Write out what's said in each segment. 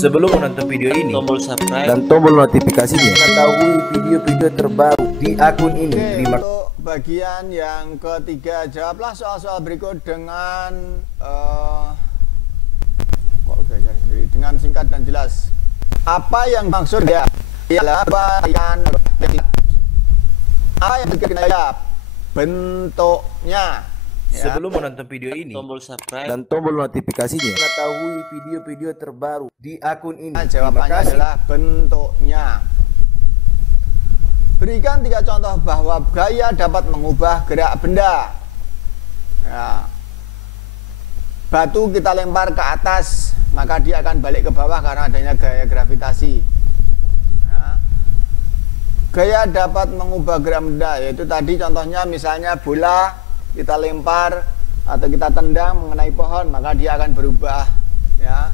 Sebelum menonton video ini, tombol subscribe dan tombol notifikasinya, mengetahui video-video terbaru di akun ini. Terima kasih. Untuk bagian yang ketiga, jawablah soal-soal berikut dengan dengan singkat dan jelas. Apa yang maksud ya? Ialah bagian apa yang berkaitan bentuknya. Ya. Sebelum menonton video ini, tombol subscribe dan tombol notifikasinya, mengetahui video-video terbaru di akun ini. Jawabannya adalah bentuknya. Berikan 3 contoh bahwa gaya dapat mengubah gerak benda. Ya. Batu kita lempar ke atas, maka dia akan balik ke bawah karena adanya gaya gravitasi. Ya. Gaya dapat mengubah gerak benda, yaitu tadi contohnya misalnya bola kita lempar atau kita tendang mengenai pohon, maka dia akan berubah, ya,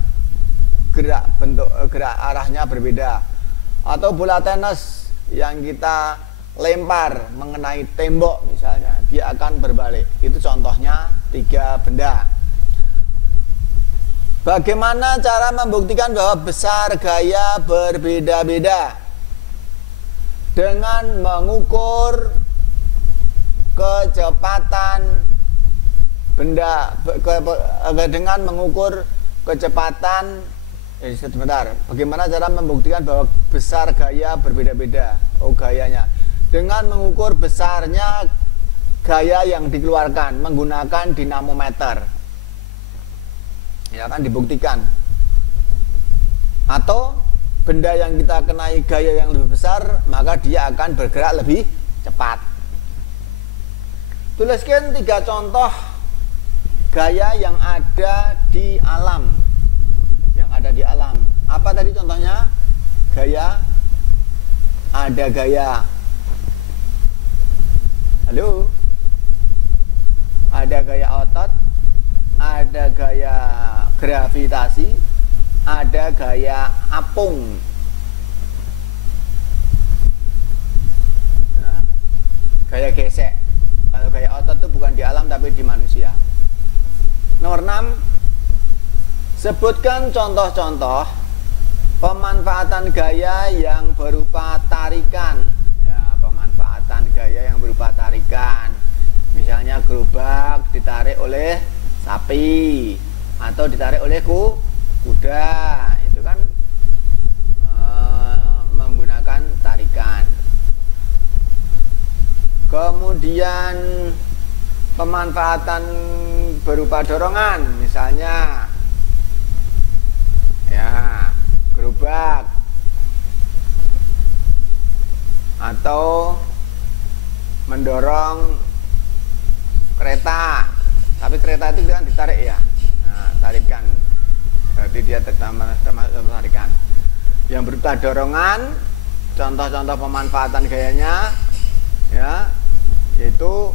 gerak arahnya berbeda. Atau bola tenis yang kita lempar mengenai tembok misalnya, dia akan berbalik. Itu contohnya 3 benda. Bagaimana cara membuktikan bahwa besar gaya berbeda-beda? Dengan mengukur kecepatan benda, dengan mengukur kecepatan. Sebentar, bagaimana cara membuktikan bahwa besar gaya berbeda-beda? Oh, gayanya dengan mengukur besarnya gaya yang dikeluarkan menggunakan dinamometer, ya kan, dibuktikan. Atau benda yang kita kenai gaya yang lebih besar, maka dia akan bergerak lebih cepat. Tuliskan 3 contoh gaya yang ada di alam. Yang ada di alam. Apa tadi contohnya? Gaya. Ada gaya. Halo? Ada gaya otot. Ada gaya gravitasi. Ada gaya apung. Nah, gaya gesek. Kalau gaya otot itu bukan di alam tapi di manusia. Nomor 6, sebutkan contoh-contoh pemanfaatan gaya yang berupa tarikan. Ya, pemanfaatan gaya yang berupa tarikan. Misalnya gerobak ditarik oleh sapi atau ditarik oleh kuda. Itu kan menggunakan tarikan. Kemudian pemanfaatan berupa dorongan, misalnya ya gerobak atau mendorong kereta, tapi kereta itu kan ditarik ya, nah, tarikan, berarti dia termasuk tarikan. Yang berupa dorongan, contoh-contoh pemanfaatan gayanya, ya, yaitu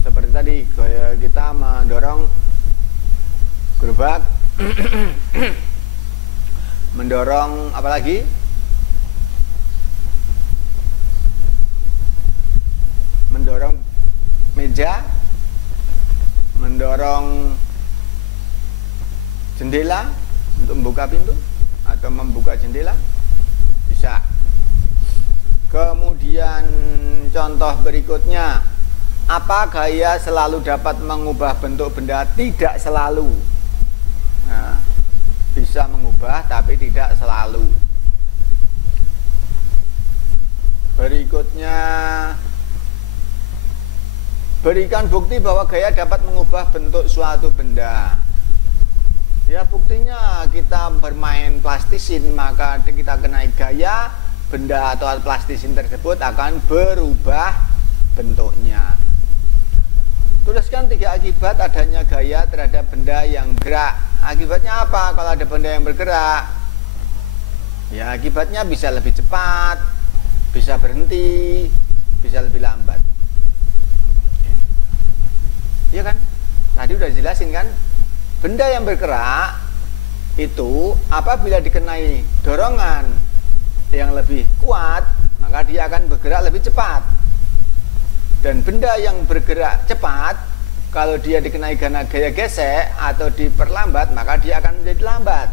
seperti tadi gaya kita mendorong gerobak, mendorong apalagi, mendorong meja, mendorong jendela untuk membuka pintu atau membuka jendela bisa. Kemudian contoh berikutnya, apa gaya selalu dapat mengubah bentuk benda? Tidak selalu. Nah, bisa mengubah tapi tidak selalu. Berikutnya, berikan bukti bahwa gaya dapat mengubah bentuk suatu benda. Ya, buktinya kita bermain plastisin, maka kita kenai gaya, benda atau alat plastisin tersebut akan berubah bentuknya. Tuliskan 3 akibat adanya gaya terhadap benda yang bergerak. Akibatnya apa kalau ada benda yang bergerak? Ya, akibatnya bisa lebih cepat, bisa berhenti, bisa lebih lambat. Iya kan? Tadi udah jelasin kan? Benda yang bergerak itu apabila dikenai dorongan yang lebih kuat, maka dia akan bergerak lebih cepat. Dan benda yang bergerak cepat, kalau dia dikenai gaya gesek atau diperlambat, maka dia akan menjadi lambat.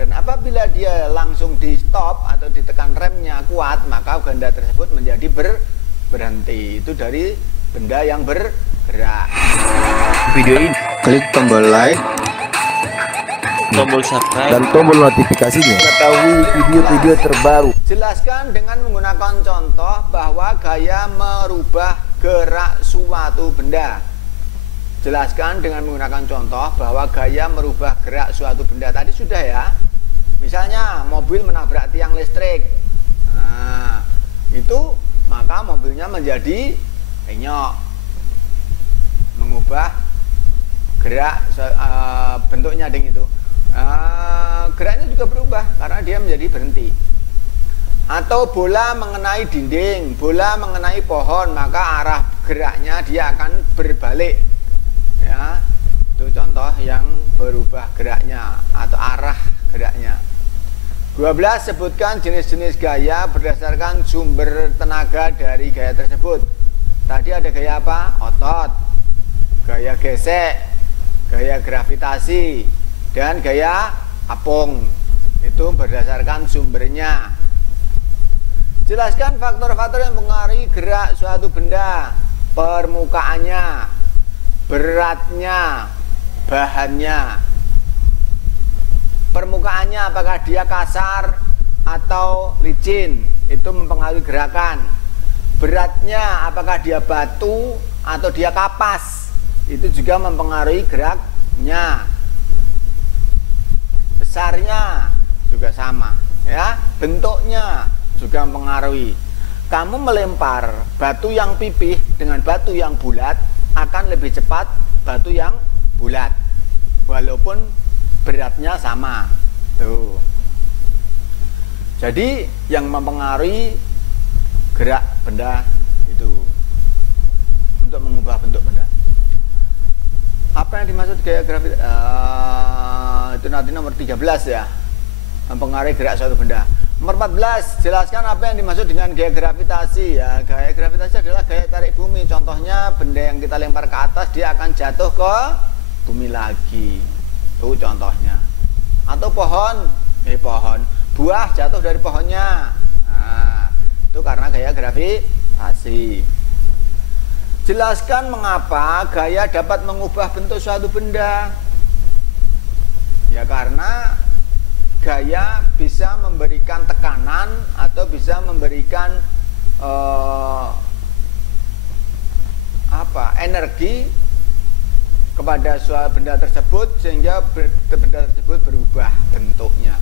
Dan apabila dia langsung di stop atau ditekan remnya kuat, maka ganda tersebut menjadi berhenti. Itu dari benda yang bergerak. Video ini Klik tombol like, tombol subscribe, dan tombol notifikasinya mengetahui video-video terbaru. Jelaskan dengan menggunakan contoh bahwa gaya merubah gerak suatu benda. Jelaskan dengan menggunakan contoh bahwa gaya merubah gerak suatu benda. Tadi sudah ya. Misalnya mobil menabrak tiang listrik. Nah, itu maka mobilnya menjadi penyok. Mengubah gerak bentuknya ding itu. Geraknya juga berubah karena dia menjadi berhenti. Atau bola mengenai dinding, bola mengenai pohon, maka arah geraknya dia akan berbalik. Ya, itu contoh yang berubah geraknya atau arah geraknya. 12. Sebutkan jenis-jenis gaya berdasarkan sumber tenaga dari gaya tersebut. Tadi ada gaya apa? Otot, gaya gesek, gaya gravitasi, dan gaya apung. Itu berdasarkan sumbernya. Jelaskan faktor-faktor yang mempengaruhi gerak suatu benda. Permukaannya, beratnya, bahannya. Permukaannya apakah dia kasar atau licin, itu mempengaruhi gerakan. Beratnya apakah dia batu atau dia kapas, itu juga mempengaruhi geraknya. Besarnya juga sama ya, bentuknya juga mempengaruhi. Kamu melempar batu yang pipih dengan batu yang bulat akan lebih cepat batu yang bulat walaupun beratnya sama. Tuh. Jadi yang mempengaruhi gerak benda itu untuk mengubah bentuk benda. Apa yang dimaksud gaya gravitasi? Itu nanti nomor 13 ya. Mempengaruhi gerak suatu benda. Nomor 14, jelaskan apa yang dimaksud dengan gaya gravitasi. Ya, gaya gravitasi adalah gaya tarik bumi. Contohnya benda yang kita lempar ke atas dia akan jatuh ke bumi lagi. Itu contohnya. Atau pohon, buah jatuh dari pohonnya. Nah, itu karena gaya gravitasi. Jelaskan mengapa gaya dapat mengubah bentuk suatu benda. Ya karena gaya bisa memberikan tekanan atau bisa memberikan energi kepada suatu benda tersebut sehingga benda tersebut berubah bentuknya,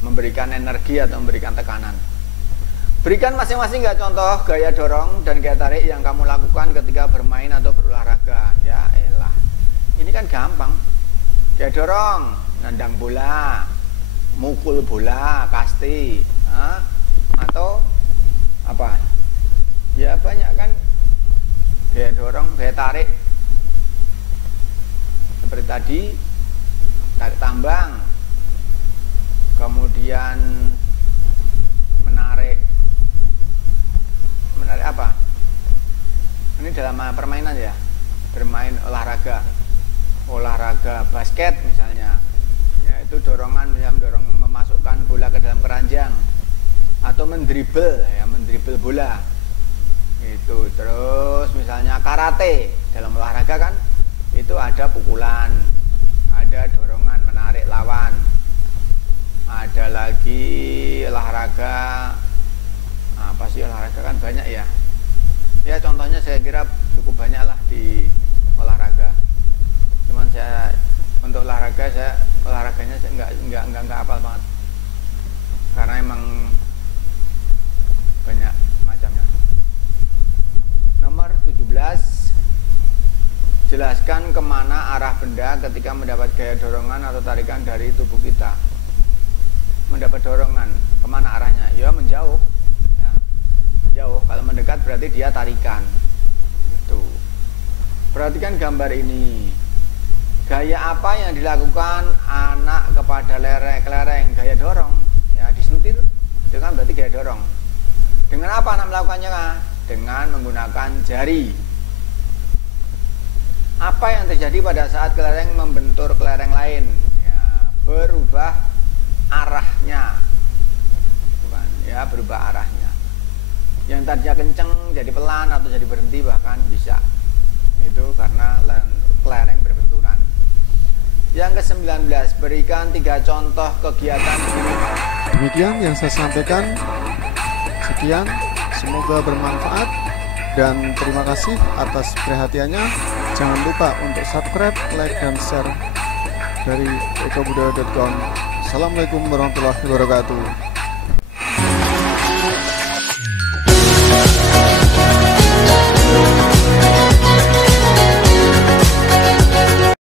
memberikan energi atau memberikan tekanan. Berikan masing-masing contoh gaya dorong dan gaya tarik yang kamu lakukan ketika bermain atau berolahraga. Ya elah, ini kan gampang. Gaya dorong, nendang bola, mukul bola, kasti, atau apa? Ya banyak kan. Gaya dorong, gaya tarik. Seperti tadi, tarik tambang. Kemudian menarik apa? Ini dalam permainan ya. Bermain olahraga basket misalnya. Itu dorongan, misalnya memasukkan bola ke dalam keranjang atau mendribel bola itu. Terus misalnya karate, dalam olahraga kan itu ada pukulan, ada dorongan menarik lawan, ada lagi olahraga apa sih, olahraga kan banyak ya. Ya contohnya saya kira cukup banyak lah di olahraga. Cuman saya untuk olahraganya saya enggak hafal banget karena emang banyak macamnya. Nomor 17, jelaskan kemana arah benda ketika mendapat gaya dorongan atau tarikan dari tubuh kita. Mendapat dorongan, kemana arahnya? Ya menjauh ya. Menjauh, kalau mendekat berarti dia tarikan itu. Perhatikan gambar ini. Gaya apa yang dilakukan anak kepada kelereng? Gaya dorong ya, disentil, itu kan berarti gaya dorong. Dengan apa anak melakukannya? Dengan menggunakan jari. Apa yang terjadi pada saat kelereng membentur kelereng lain? Ya, berubah arahnya, bukan ya, berubah arahnya. Yang tadinya kenceng jadi pelan atau jadi berhenti bahkan bisa. Itu karena kelereng berbenturan. Yang ke-19, berikan 3 contoh kegiatan ini. Demikian yang saya sampaikan. Sekian, semoga bermanfaat dan terima kasih atas perhatiannya. Jangan lupa untuk subscribe, like, dan share dari ekobudaya.com. Assalamualaikum warahmatullahi wabarakatuh.